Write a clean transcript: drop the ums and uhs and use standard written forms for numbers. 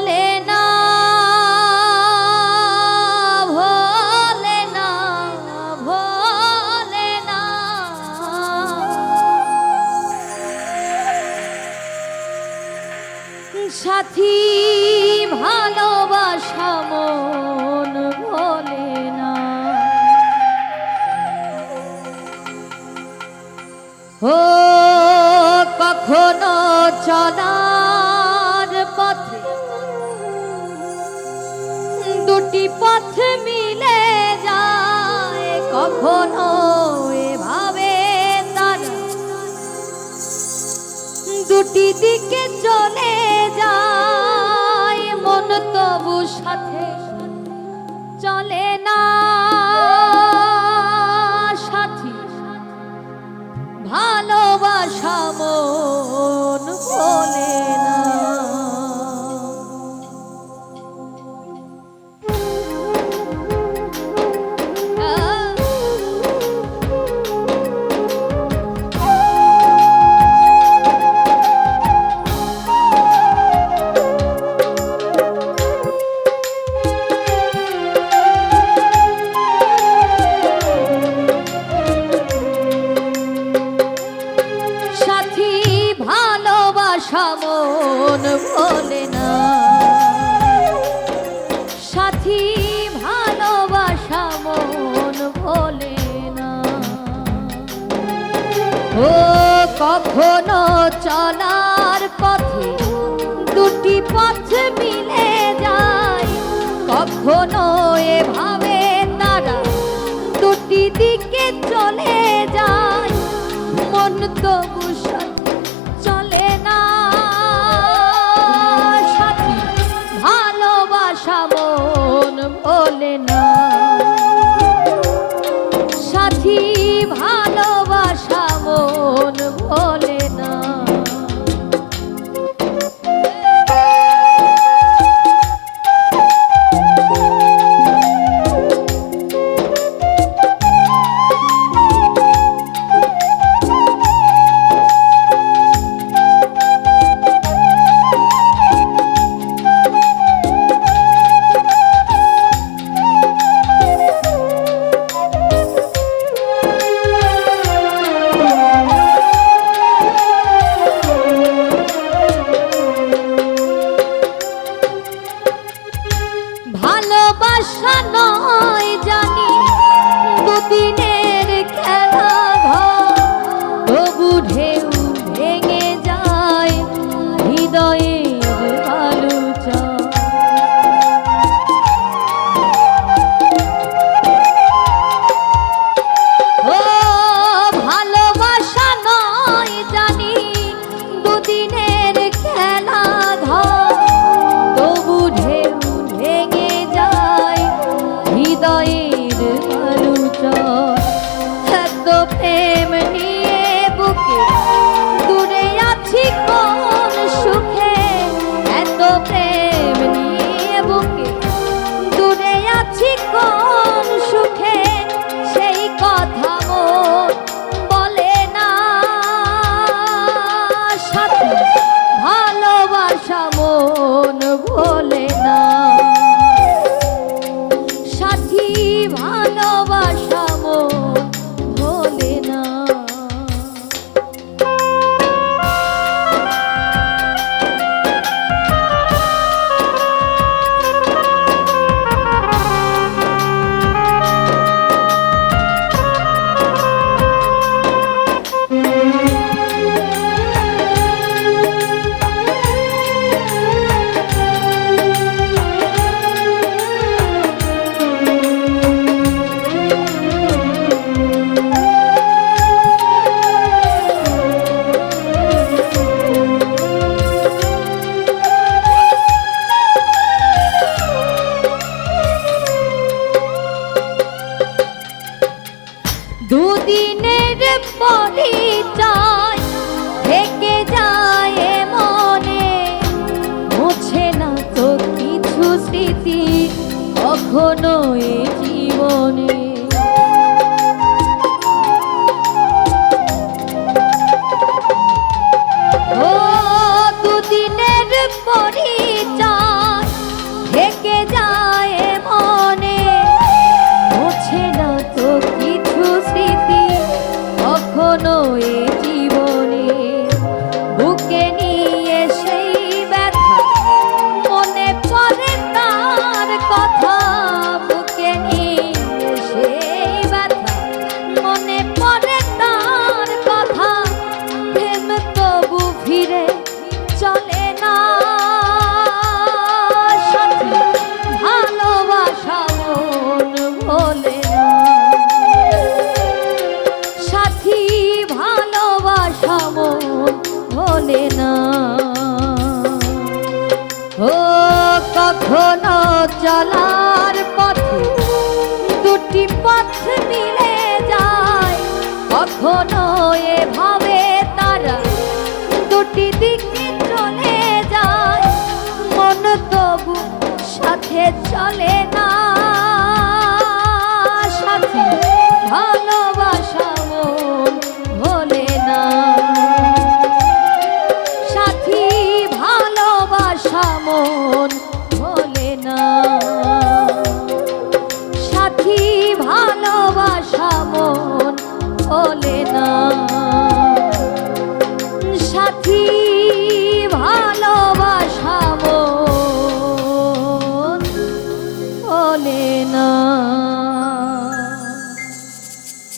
ভোলে না ভোলে না ভোলে না সাথী ভালোবাসা মন ভোলে না ও কখনো চলার পথে দুটি পথ মিলে যায় কখনো এভাবে তারা দুটি দিকে চলে যায় মন তবু সাথে চলে না সাথী ভালোবাসা মন ভোলে না মন ভোলে না সাথী ভালোবাসা মন ভোলে না ও কখনো চলার পথে দুটি পথ মিলে যায় কখনো এভাবে তারা দুটি দিকে চলে যায় মন তবু সাথে চলে না মন ভোলে না সাথী ভালোবাসা মন ভোলে না না। ও কখনো চলার পথে দুটি পথ মিলে যায়, কখনো এভাবে তারা দুটি দিকে চলে যায়, মন তবু সাথে চলে না।